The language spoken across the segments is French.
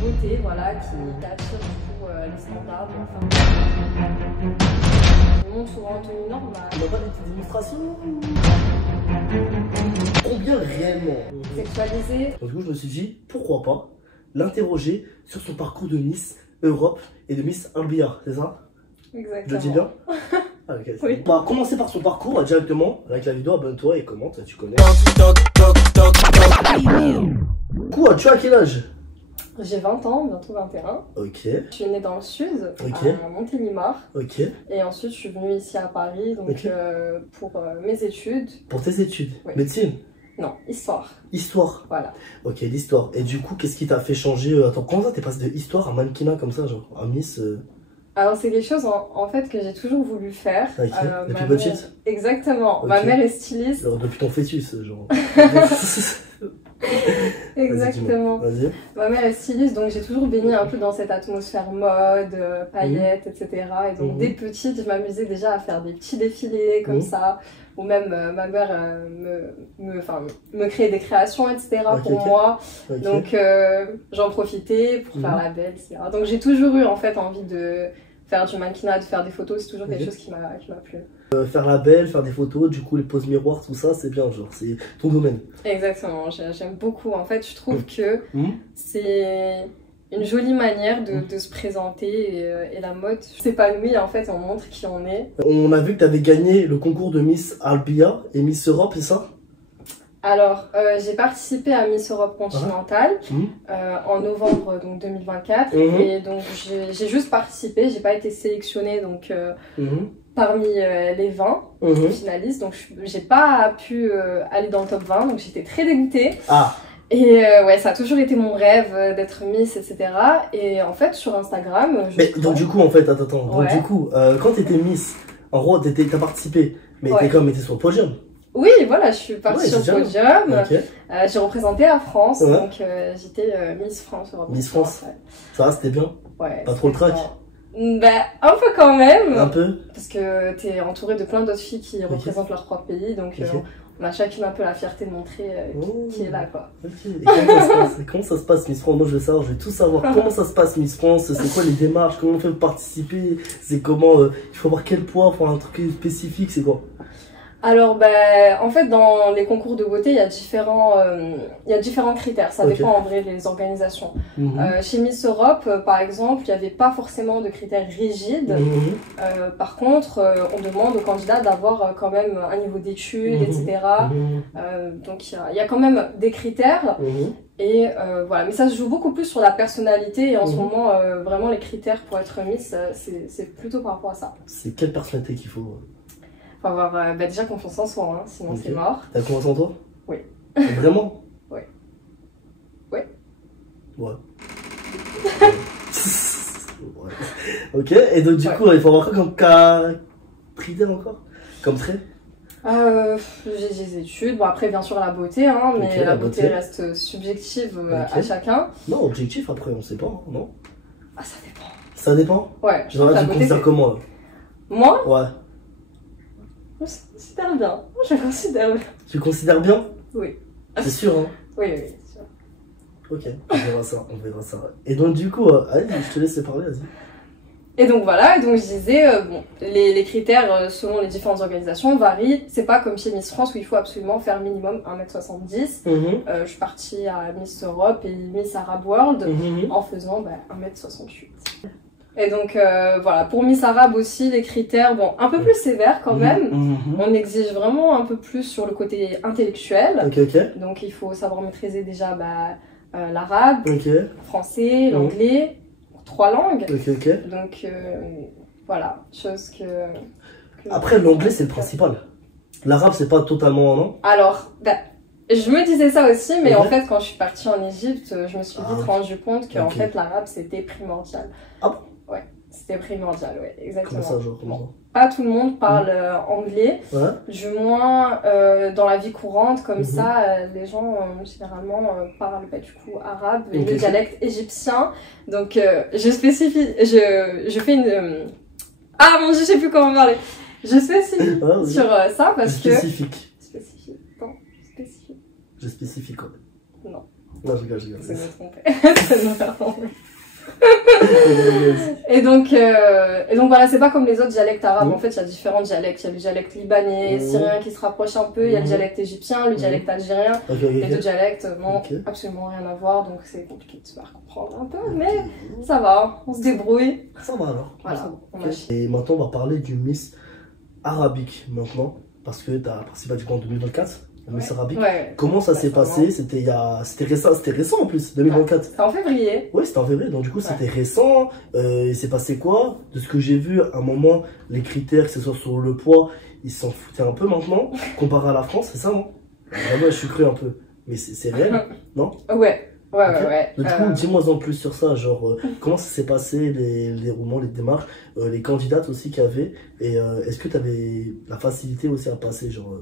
beauté, voilà, qui attire du coup les standards. Enfin, ils montent souvent en tenue normale. On n'a pas des démonstrations? Combien réellement? Sexualisée. Donc du coup, je me suis dit, pourquoi pas l'interroger sur son parcours de Miss Europe et de Miss Albia, c'est ça? Exactement. Je le dis bien? Ah, ok. Oui. On va commencer par son parcours directement avec la vidéo. Abonne-toi et commente, tu connais. Du coup, tu as quel âge? J'ai 20 ans, bientôt 21. Ok. Je suis née dans le sud, Ok. à Montélimar. Ok. Et ensuite, je suis venue ici à Paris donc, Ok. pour mes études. Pour tes études? Oui. Médecine? Non, histoire. Histoire? Voilà. Ok, l'histoire. Et du coup, qu'est-ce qui t'a fait changer attends, comment ça t'es passé de histoire à mannequinat comme ça, genre, à Miss Alors, c'est quelque chose en fait que j'ai toujours voulu faire. Ok. Depuis Ma petite? mère... Exactement. Ok. Ma mère est styliste. Alors, depuis ton fœtus, genre. Exactement. Vas-y. Ma mère est styliste, donc j'ai toujours baigné un peu dans cette atmosphère mode, paillettes, etc. Et donc, dès petite, je m'amusais déjà à faire des petits défilés comme ça. Ou même ma mère me créait des créations, etc. pour moi. Ok. Donc j'en profitais pour faire la belle, etc. Donc j'ai toujours eu en fait envie de faire du mannequinat, de faire des photos, c'est toujours quelque chose qui m'a plu. Faire la belle, faire des photos, du coup les poses miroirs, tout ça, c'est bien, genre, c'est ton domaine. Exactement, j'aime beaucoup. En fait, je trouve que c'est une jolie manière de se présenter et la mode s'épanouit en fait, on montre qui on est. On a vu que tu avais gagné le concours de Miss Albia et Miss Europe, c'est ça? Alors, j'ai participé à Miss Europe continentale en novembre donc 2024 et donc j'ai juste participé, j'ai pas été sélectionnée donc parmi les 20 finalistes, donc j'ai pas pu aller dans le top 20, donc j'étais très dégoûtée. Ah. Et ouais, ça a toujours été mon rêve d'être Miss, etc. Et en fait, sur Instagram... donc du coup, en fait, attends, donc du coup, quand t'étais Miss, en gros, t'as participé, mais t'es quand même été sur le podium. Oui, voilà, je suis partie sur le podium. Okay. J'ai représenté la France, donc j'étais Miss France Europe. Miss France. Ça va, c'était bien? Ouais. Pas trop le trac? Ben, un peu quand même. Un peu? Parce que t'es entouré de plein d'autres filles qui représentent leur propre pays, donc on a chacune un peu la fierté de montrer qui est là, quoi. Ok. Et comment ça se passe Miss France? Moi je veux savoir, je veux tout savoir. Comment ça se passe Miss France? C'est quoi les démarches? Comment on fait pour participer? C'est comment il faut avoir quel poids pour un truc spécifique? C'est quoi? Alors, ben, en fait, dans les concours de beauté, il y a différents critères. Ça dépend en vrai des organisations. Chez Miss Europe, par exemple, il n'y avait pas forcément de critères rigides. Par contre, on demande aux candidats d'avoir quand même un niveau d'études, etc. Donc, il y a quand même des critères. Et voilà, mais ça se joue beaucoup plus sur la personnalité. Et en ce moment, vraiment, les critères pour être Miss, c'est plutôt par rapport à ça. C'est quelle personnalité qu'il faut? Faut avoir déjà confiance en soi, hein, sinon c'est mort. T'as confiance en toi? Oui. Vraiment? Oui. Oui. Ouais. Ouais. Ok, et donc du coup, il faut avoir quoi comme critère encore? Comme trait? J'ai des études, bon après bien sûr la beauté, hein, mais la beauté reste subjective à chacun. Non, objectif après, on sait pas, non? Ah, ça dépend. Ça dépend? Ouais. Je tu considères comment là? Moi? Ouais. Je considère bien. Je considère bien. Tu considères bien? Oui. C'est sûr, hein? Oui, oui, c'est sûr. Ok, on verra ça, on verra ça. Et donc du coup, allez, je te laisse parler, vas-y. Et donc voilà, et donc je disais, bon, les critères selon les différentes organisations varient. C'est pas comme chez Miss France où il faut absolument faire minimum 1m70. Je suis partie à Miss Europe et Miss Arab World en faisant 1m68. Et donc voilà, pour Miss Arabe aussi, les critères, bon, un peu plus sévères quand même. On exige vraiment un peu plus sur le côté intellectuel. Donc il faut savoir maîtriser déjà l'arabe, le français, l'anglais, 3 langues. Donc voilà, chose que après, l'anglais c'est le principal. L'arabe c'est pas totalement, non? Alors, je me disais ça aussi, mais en fait quand je suis partie en Égypte, je me suis vite rendu compte qu'en fait l'arabe c'était primordial. Ah bon? Ouais, c'était primordial, ouais, exactement. Comment ça, genre, comment ça? Pas tout le monde parle anglais, du moins dans la vie courante, comme ça, les gens généralement parlent du coup arabe et le dialecte égyptien. Donc je spécifie, je fais une... Ah mon dieu, je sais plus comment parler. Je spécifie sur ça parce que... Spécifique. Spécifique. Non, spécifique. Je spécifie quoi? Non. Non, je rigole. C'est me tromper. C'est me faire tromper. Et donc voilà, c'est pas comme les autres dialectes arabes. En fait, il y a différents dialectes. Il y a le dialecte libanais, syrien qui se rapproche un peu. Il y a le dialecte égyptien, le dialecte algérien. Les deux dialectes n'ont absolument rien à voir, donc c'est compliqué de se faire comprendre un peu. Mais ça va, on se débrouille. Ça va alors. Voilà. Et maintenant, on va parler du Miss arabique maintenant, parce que tu as participé du coup en 2024. Miss arabique. Comment ça s'est passé? C'était récent en plus, 2024. C'était en février. Oui, c'était en février, donc du coup c'était récent. Il s'est passé quoi? De ce que j'ai vu, à un moment, les critères, que ce soit sur le poids, ils s'en foutaient un peu maintenant, comparé à la France, c'est ça, non? Moi, je suis cru un peu. Mais c'est réel, non? Ouais. Du coup, dis-moi en plus sur ça, genre, comment ça s'est passé, les romans, les démarches, les candidates aussi qu'il y avait, et est-ce que tu avais la facilité aussi à passer, genre...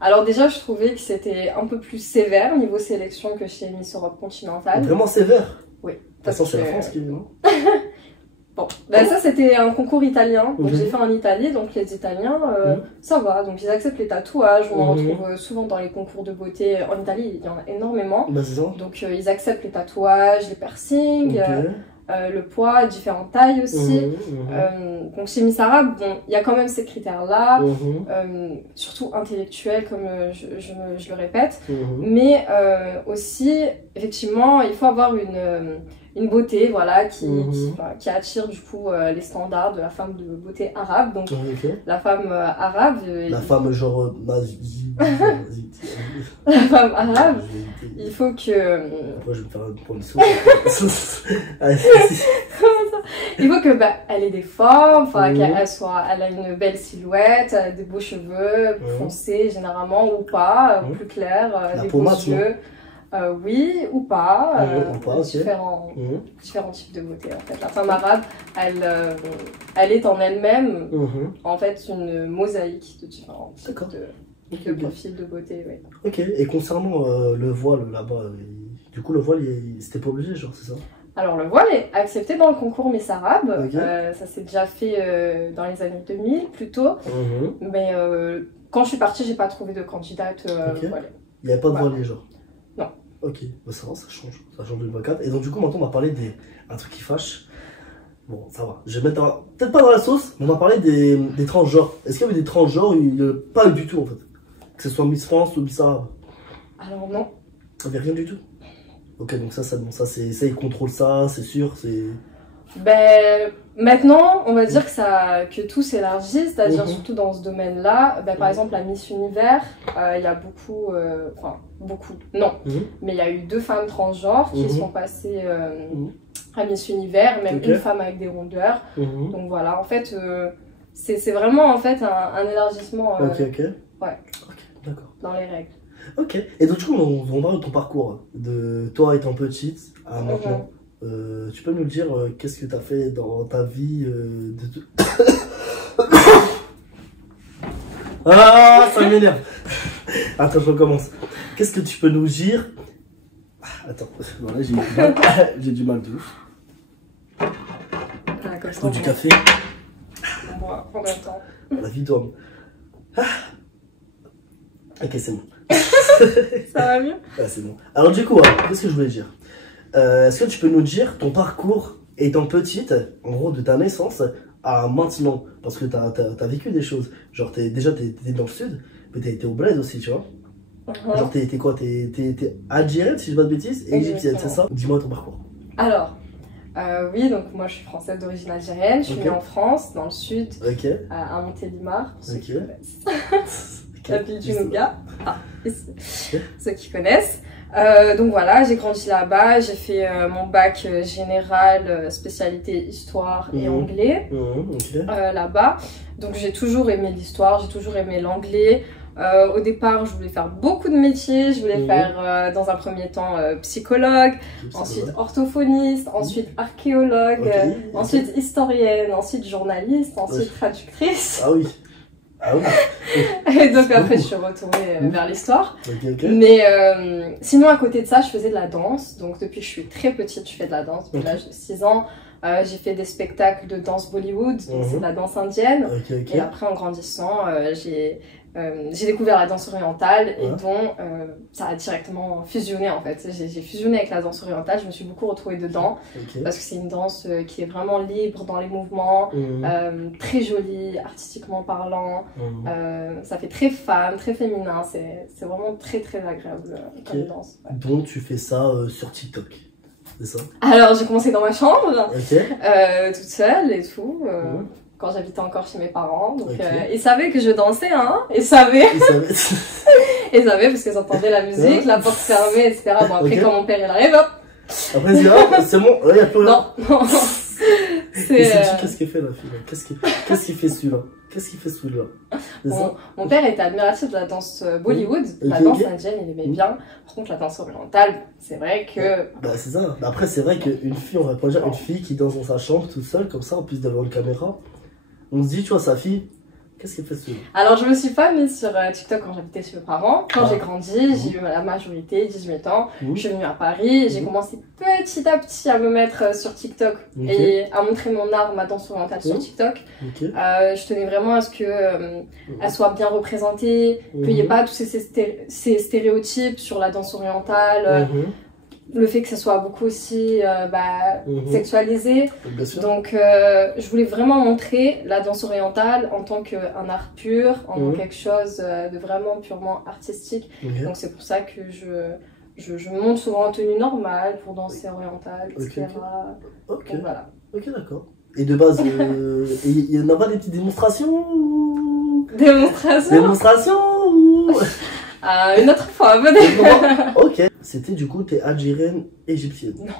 Alors déjà, je trouvais que c'était un peu plus sévère niveau sélection que chez Miss Europe Continentale. Vraiment sévère? Oui. De toute façon, c'est la France qui est, non? Bon, ben ça c'était un concours italien, donc j'ai fait en Italie, donc les Italiens, ça va, donc ils acceptent les tatouages, on en retrouve souvent dans les concours de beauté, en Italie il y en a énormément, donc ils acceptent les tatouages, les piercings, le poids, différentes tailles aussi. Donc chez Miss Arabe, bon, il y a quand même ces critères-là, surtout intellectuels comme je le répète, mais aussi, effectivement, il faut avoir une beauté, voilà, qui attire du coup les standards de la femme de beauté arabe. Donc la femme arabe... La femme genre... la femme arabe, il faut que... Moi je vais me faire une soupe. Il faut que elle ait des formes, enfin elle a une belle silhouette, des beaux cheveux foncés généralement ou pas, plus clairs, des beaux yeux. Oui ou pas, différents types de beauté en fait. La femme arabe, elle est en elle-même en fait une mosaïque de différents types de profils de beauté. Oui. Ok, et concernant le voile là-bas, du coup le voile c'était pas obligé, genre c'est ça? Alors le voile est accepté dans le concours Miss Arabe, ça s'est déjà fait dans les années 2000 plutôt, mais quand je suis partie j'ai pas trouvé de candidate voilée. Il n'y avait pas de voilée genre? Non. Ok, bah ça va, ça change 2024. Et donc du coup maintenant on va parler un truc qui fâche. Bon ça va, je vais mettre peut-être pas dans la sauce, mais on va parler des transgenres. Est-ce qu'il y avait des transgenres? Pas du tout en fait. Que ce soit Miss France ou Miss Arabe? Alors non. Il n'y avait rien du tout? Ok, donc ça ils contrôlent ça, c'est sûr, c'est... Ben, maintenant, on va dire que tout s'élargit, c'est-à-dire surtout dans ce domaine-là. Ben, par exemple, la Miss Univers, il y a mais il y a eu 2 femmes transgenres qui sont passées à Miss Univers, même une femme avec des rondeurs. Donc voilà, en fait, c'est vraiment en fait un élargissement d'accord. Dans les règles. Ok, et donc du coup, on parle de ton parcours, de toi étant petite à maintenant. Tu peux nous dire qu'est-ce que tu as fait dans ta vie Ah, ça m'énerve. Attends, je recommence. Qu'est-ce que tu peux nous dire? Attends, voilà, j'ai du mal. J'ai du mal de ouf. Ou du café. On boit en même temps. La vie d'homme. Ok, c'est bon. Ça va mieux? C'est bon. Alors du coup, qu'est-ce que je voulais dire? Est-ce que tu peux nous dire ton parcours étant petite, en gros de ta naissance à maintenant? Parce que t'as vécu des choses. Genre t'étais dans le sud, mais t'as été au bled aussi, tu vois. Genre t'es quoi? T'es algérienne si je dis pas de bêtises, et égyptienne, c'est ça? Dis-moi ton parcours. Alors, oui, donc moi je suis française d'origine algérienne, je suis née en France, dans le sud, à Montélimar, pour ceux qui connaissent. La ville du Nougat, ceux qui connaissent. Donc voilà, j'ai grandi là-bas, j'ai fait mon bac général, spécialité histoire et anglais là-bas. Donc j'ai toujours aimé l'histoire, j'ai toujours aimé l'anglais. Au départ, je voulais faire beaucoup de métiers. Je voulais faire, dans un premier temps, psychologue, ensuite orthophoniste, ensuite archéologue, ensuite historienne, ensuite journaliste, ensuite traductrice. Ah oui. Ah oui. Et donc après, je suis retournée vers l'histoire. Mais sinon, à côté de ça, je faisais de la danse. Donc depuis que je suis très petite, je fais de la danse depuis l'âge de 6 ans. J'ai fait des spectacles de danse Bollywood, donc c'est de la danse indienne. Et après, en grandissant, j'ai découvert la danse orientale et dont ça a directement fusionné en fait. J'ai fusionné avec la danse orientale, je me suis beaucoup retrouvée dedans parce que c'est une danse qui est vraiment libre dans les mouvements, très jolie, artistiquement parlant. Ça fait très femme, très féminin, c'est vraiment très très agréable comme danse. Donc tu fais ça sur TikTok, c'est ça? Alors j'ai commencé dans ma chambre, toute seule et tout. Quand j'habitais encore chez mes parents, donc ils savaient que je dansais, hein, ils savaient parce qu'ils entendaient la musique, la porte fermée, etc. Bon après quand mon père il arrive, hop. Après c'est bon, là il y a plus rien. Non. Qu'est-ce qu'il fait la fille là? Qu'est-ce qu'il fait celui-là? Qu'est-ce qu'il fait celui-là? Mon père était admiratif de la danse Bollywood, la danse indienne il aimait bien. Par contre la danse orientale, c'est vrai que... Bah c'est ça, après c'est vrai qu'une fille, on va pas dire une fille qui danse dans sa chambre toute seule comme ça, en plus devant une caméra. On se dit, tu vois, sa fille, qu'est-ce qu'elle fait celui-là? Alors, je me suis pas mise sur TikTok quand j'habitais chez mes parents. Quand j'ai grandi, j'ai eu la majorité, 18 ans. Je suis venue à Paris et j'ai commencé petit à petit à me mettre sur TikTok et à montrer mon art, ma danse orientale sur TikTok. Je tenais vraiment à ce que elle soit bien représentée, qu'il n'y ait pas tous ces stéréotypes sur la danse orientale. Le fait que ça soit beaucoup aussi sexualisé. Donc je voulais vraiment montrer la danse orientale en tant qu'un art pur, en quelque chose de vraiment purement artistique. Donc c'est pour ça que je monte souvent en tenue normale pour danser orientale, etc. Donc voilà. Ok, d'accord. Et de base, il y en a pas des petites démonstrations Démonstrations une autre fois, venez. Ok. C'était du coup, t'es algérienne, égyptienne. Non.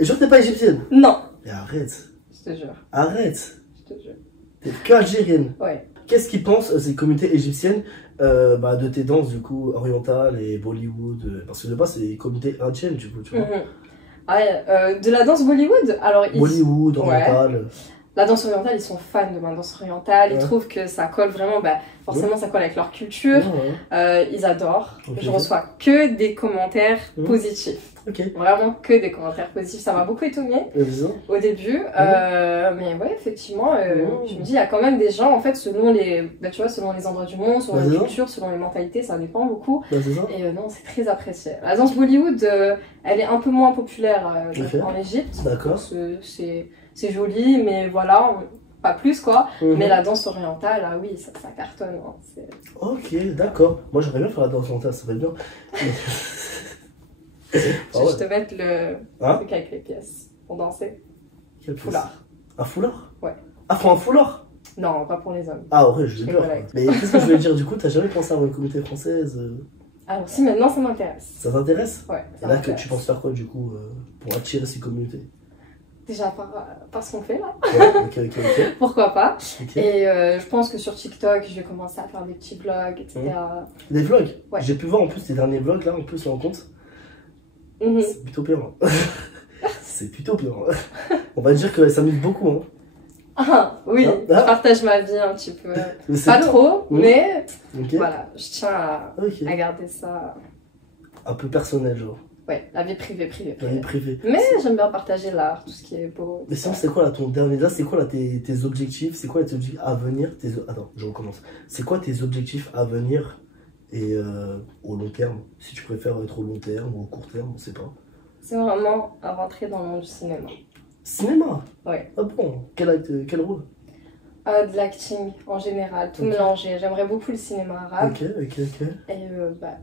Genre, t'es pas égyptienne? Non. Mais arrête. Je te jure. Arrête. Je te jure. T'es que algérienne. Ouais. Qu'est-ce qu'ils pensent, ces communautés égyptiennes, de tes danses, du coup, orientales et Bollywood? Parce que de base, c'est des communautés indiennes, du coup, tu vois. De la danse Bollywood? Alors, Bollywood, orientale. La danse orientale, ils sont fans de ma danse orientale, ils trouvent que ça colle vraiment, forcément ça colle avec leur culture, ils adorent. Je reçois que des commentaires positifs. Vraiment que des commentaires positifs, ça m'a beaucoup étonnée au début, mais ouais, effectivement, je me dis, il y a quand même des gens, en fait, selon les, tu vois, selon les endroits du monde, selon la culture, selon les mentalités, ça dépend beaucoup, et non, c'est très apprécié. La danse Bollywood, elle est un peu moins populaire en Égypte. D'accord. C'est joli, mais voilà, pas plus quoi. Mais la danse orientale, ah oui, ça cartonne. Hein, ok, d'accord. Moi j'aimerais bien faire la danse orientale, ça va bien. Je te mettre le truc avec les pièces pour danser. Quel foulard. Un foulard? Ouais. Ah, faut un foulard? Non, pas pour les hommes. Ah ouais, je vais bien. Mais qu'est-ce que je voulais dire du coup, t'as jamais pensé à avoir une communauté française? Alors si, maintenant ça m'intéresse. Ça t'intéresse? Ouais. Et là, tu penses faire quoi du coup pour attirer ces communautés? Déjà par ce qu'on fait là. Ouais, ok. Pourquoi pas. Et je pense que sur TikTok, je vais commencer à faire des petits vlogs, etc. Des vlogs? Ouais. J'ai pu voir en plus tes derniers vlogs là, en plus sur le compte. C'est plutôt bien. C'est plutôt bien. On va dire que ça m'aide beaucoup. Hein. Ah oui, je partage ma vie un petit peu. Pas trop, mais voilà, je tiens à garder ça. Un peu personnel, genre. Ouais, la vie privée. La vie privée. Mais j'aime bien partager l'art, tout ce qui est beau. Mais sinon, c'est quoi là ton dernier? Là, c'est quoi là tes objectifs? C'est quoi tes objectifs à venir? Attends, je recommence. C'est quoi tes objectifs à venir et au long terme? Si tu préfères être au long terme ou au court terme, on sait pas. C'est vraiment à rentrer dans le monde du cinéma. Cinéma? Ouais. Ah bon? Quel rôle? De l'acting en général, tout mélanger. J'aimerais beaucoup le cinéma arabe. Ok. Et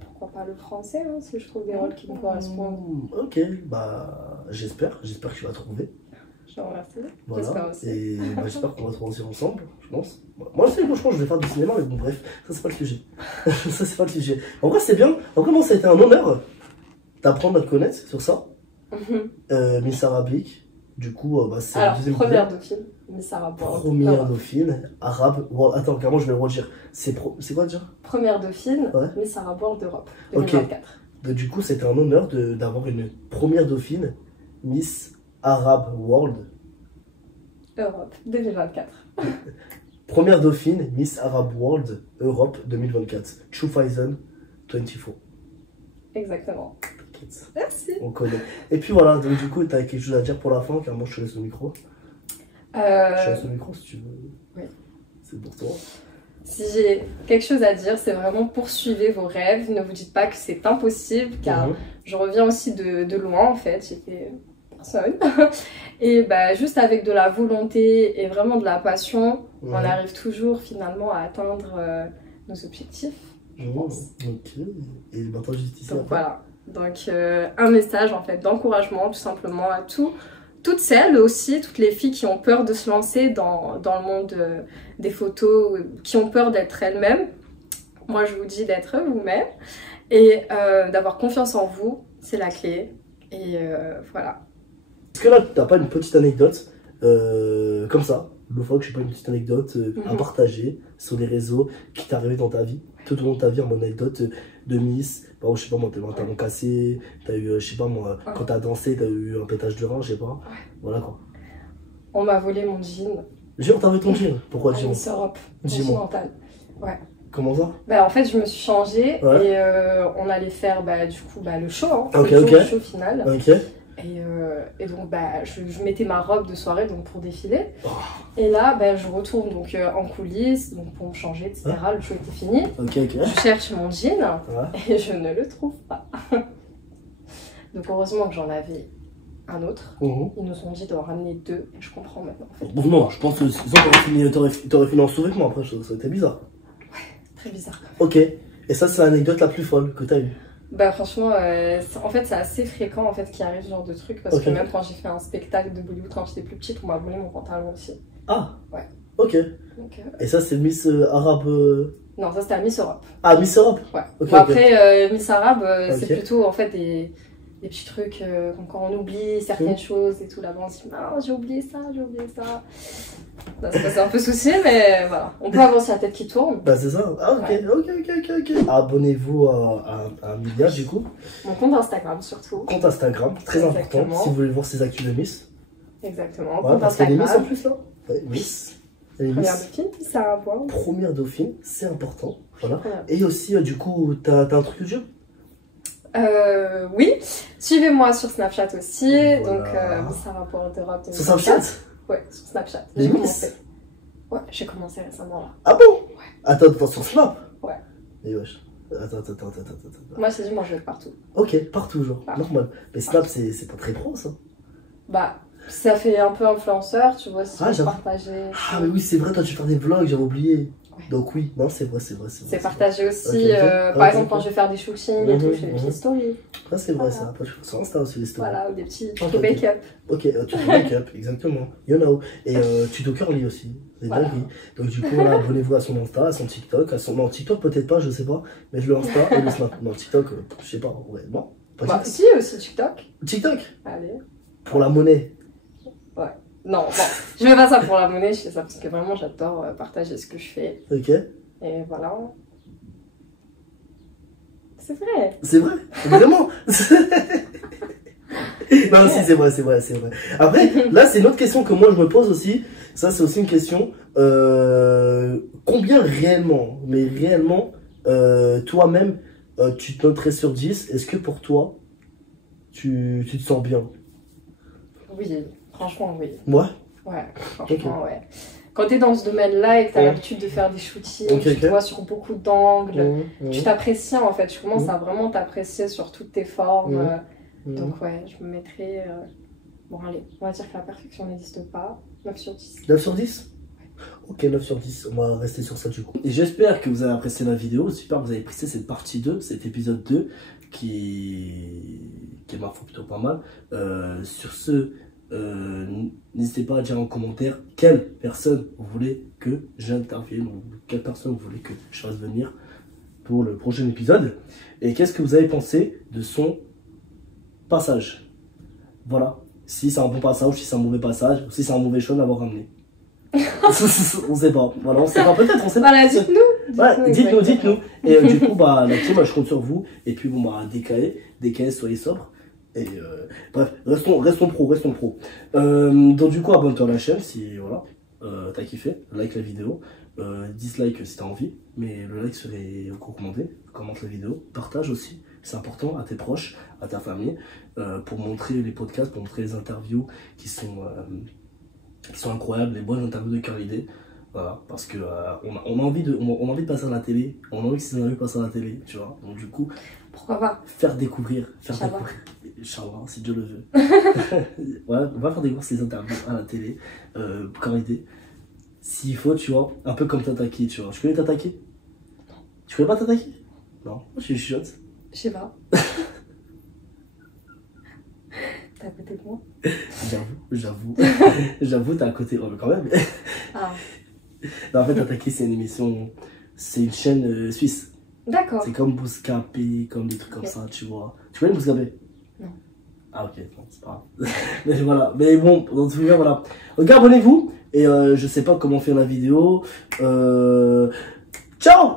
pourquoi pas le français, hein, si je trouve des rôles qui me correspondent. Ok, j'espère que tu vas trouver. Je te remercie. Voilà. J'espère aussi. Et j'espère qu'on va trouver aussi ensemble, je pense. Moi aussi, franchement, je vais faire du cinéma, mais bon, bref, ça c'est pas le sujet. Ça c'est pas le sujet. En vrai, c'est bien. En vrai, moi, ça a été un honneur d'apprendre à te connaître sur ça. Miss Arabique. Du coup, c'est la deuxième première dauphine, Miss Arabe World. Première dauphine, arabe. Attends, carrément, je vais le redire. C'est quoi déjà? Première dauphine, Miss Arabe World d'Europe, 2024. Du coup, c'était un honneur d'avoir une première dauphine, Miss Arabe World. Europe, 2024. Première dauphine, Miss Arabe World, Europe 2024. 2024. Exactement. Ok. t'inquiète. Merci. On connaît. Et puis voilà, donc du coup, t'as quelque chose à dire pour la fin, car moi je te laisse le micro. Je te laisse le micro si tu veux. Oui. C'est pour toi. Si j'ai quelque chose à dire, c'est vraiment poursuivez vos rêves. Ne vous dites pas que c'est impossible, car je reviens aussi de loin en fait. J'étais personne. Et bah, juste avec de la volonté et vraiment de la passion, on arrive toujours finalement à atteindre nos objectifs. Je pense. Ok. Et maintenant, justice. Donc voilà. Donc un message en fait d'encouragement tout simplement à toutes celles aussi, toutes les filles qui ont peur de se lancer dans le monde des photos, qui ont peur d'être elles-mêmes. Moi je vous dis d'être vous-même et d'avoir confiance en vous, c'est la clé. Et voilà. Est-ce que là t'as pas une petite anecdote comme ça, loufoque, je sais pas, une petite anecdote à partager sur les réseaux qui t'est arrivé dans ta vie, tout au long de ta vie, en anecdote de Miss, bah, je sais pas moi, t'as eu un talon cassé, t'as eu, je sais pas moi, quand t'as dansé, t'as eu un pétage de rein, je sais pas, voilà quoi. On m'a volé mon jean. Jean, t'as vu ton jean? Pourquoi jean? Miss Europe, dis-moi. Ouais. Comment ça? Bah en fait je me suis changée et on allait faire du coup le show, hein, le show final. Ok. Et donc je mettais ma robe de soirée donc pour défiler. Et là je retourne donc en coulisses donc pour me changer, etc. Le show était fini. Je cherche mon jean et je ne le trouve pas. Donc heureusement que j'en avais un autre. Ils nous ont dit d'en ramener 2. Je comprends maintenant. En fait. Bon, non, je pense que sinon t'aurais fini en sauver que moi après, ça aurait été bizarre. Ouais, très bizarre. Ok. Et ça c'est l'anecdote la plus folle que t'as eue? Bah franchement, en fait c'est assez fréquent en fait qu'il arrive ce genre de truc parce que même quand j'ai fait un spectacle de Bollywood quand j'étais plus petite, on m'a volé mon pantalon aussi. Ah. Ouais. Ok. Donc, et ça c'est Miss Arabe. Non, ça c'était à Miss Europe. Ah, Miss Europe. Ouais. Bon, après Miss Arabe, c'est plutôt en fait des petits trucs quand on oublie certaines choses et tout là-bas on se dit ah j'ai oublié ça. C'est un peu souci, mais voilà. On peut avoir la tête qui tourne. Bah c'est ça. Ah ok. Abonnez-vous à Amelia du coup. Mon compte Instagram surtout. Compte Instagram, très important si vous voulez voir ses actus de Miss. Exactement. Ouais, parce qu'il y a des Miss en plus là. Ouais, Miss. Première dauphine, ça a à voir. Première dauphine, c'est important. Voilà. Et aussi du coup, t'as un truc de jeu? Oui. Suivez-moi sur Snapchat aussi. Voilà. Donc ça rapporte d'Europe. Sur Snapchat? Ouais, sur Snapchat. J'ai commencé. Ouais, j'ai commencé récemment là. Ah bon? Ouais. Attends, sur Snap? Ouais. Et wesh. Attends. Moi, c'est dit, moi, je vais être partout. Ok, partout, genre. Normal. Mais Snap, c'est pas très pro, ça. Bah, ça fait un peu influenceur, tu vois, si tu partager. Ah, mais oui, c'est vrai, toi, tu fais des vlogs, j'avais oublié. Donc oui, non, c'est vrai. C'est partagé aussi, par exemple quand je vais faire des shootings et tout, je fais des petites stories. Ah c'est vrai, ça, après je fais sur Insta aussi les stories. Voilà, ou des petits tutos make-up. Ok, tutos make-up, exactement, you know. Et tuto curly aussi, c'est dingue. Donc du coup, là, abonnez-vous à son Insta, à son TikTok, non, TikTok peut-être pas, je sais pas, mais je le Insta et le Snap. Non, TikTok, je sais pas, ouais, non. Bah si, aussi TikTok. TikTok? Allez. Pour la monnaie. Ouais. Non, bon, je fais pas ça pour la monnaie, je fais ça parce que vraiment j'adore partager ce que je fais. Ok. Et voilà. C'est vrai. C'est vrai, vraiment. Non, si, c'est vrai. Après, là, c'est une autre question que moi je me pose aussi. Ça, c'est aussi une question. Combien réellement, toi-même, tu te noterais sur 10? Est-ce que pour toi, tu te sens bien? Oui. Franchement, oui. Moi? Ouais, franchement, ouais. Quand t'es dans ce domaine-là et que t'as l'habitude de faire des shootings, tu te vois sur beaucoup d'angles, tu t'apprécies en fait. Tu commences à vraiment t'apprécier sur toutes tes formes. Donc ouais, je me mettrais... Bon allez, on va dire que la perfection n'existe pas. 9 sur 10. 9 sur 10? Ok, 9 sur 10, on va rester sur ça du coup. Et j'espère que vous avez apprécié la vidéo, j'espère que vous avez apprécié cette partie 2, cet épisode 2, qui est ma foi plutôt pas mal. Sur ce... n'hésitez pas à dire en commentaire quelle personne vous voulez que j'intervienne ou quelle personne vous voulez que je fasse venir pour le prochain épisode et qu'est-ce que vous avez pensé de son passage. Voilà, si c'est un bon passage ou si c'est un mauvais passage ou si c'est un mauvais choix d'avoir ramené. On sait pas, voilà, on sait pas, peut-être, on sait pas. Voilà, dites-nous. Dites-nous. Et du coup, la team, je compte sur vous. Et puis, bon, DKS, soyez sobre. Et bref, restons pro. Donc du coup, abonne-toi à la chaîne si voilà, t'as kiffé, like la vidéo, dislike si t'as envie, mais le like serait recommandé, commente la vidéo, partage aussi, c'est important, à tes proches, à ta famille, pour montrer les podcasts, pour montrer les interviews qui sont incroyables, les bonnes interviews de Carlidé. Voilà, parce que on a envie de passer à la télé, on a envie que ces interviews passent à la télé, tu vois. Donc du coup, pourquoi pas faire découvrir, Inch'Allah, si Dieu le veut. Voilà, on va faire découvrir ces interviews à la télé, Carlidé. S'il faut, tu vois, un peu comme Tataki, tu vois. Tu connais Tataki? Tu connais pas Tataki? Non, moi je suis chuchote. Je sais pas. T'es à côté de moi? J'avoue, t'es à côté. Oh, mais quand même. Ah. Non, en fait, Tataki, c'est une émission, c'est une chaîne suisse. D'accord. C'est comme Bouscapé, comme des trucs comme ça, tu vois. Tu connais Bouscapé? Non. Ah, ok, non, c'est pas grave. Mais voilà, mais bon, dans tous les cas, voilà. Donc, abonnez-vous, et je sais pas comment faire la vidéo. Ciao!